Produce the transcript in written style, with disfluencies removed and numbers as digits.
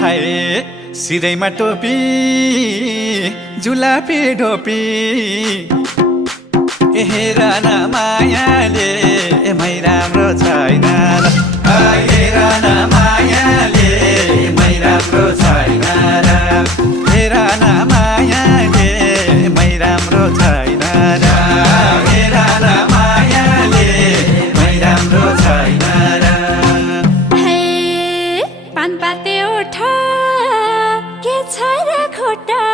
हाय सिधैमा टोपी जुलापी ढोपी हेर न मायाले मै राम्रो छैन र हेर न मायाले मै राम्रो छैन र हेर न मायाले मै राम्रो छैन र हेर न मायाले मै राम्रो छैन र हे पान पाते उठ के छ र खुट्टा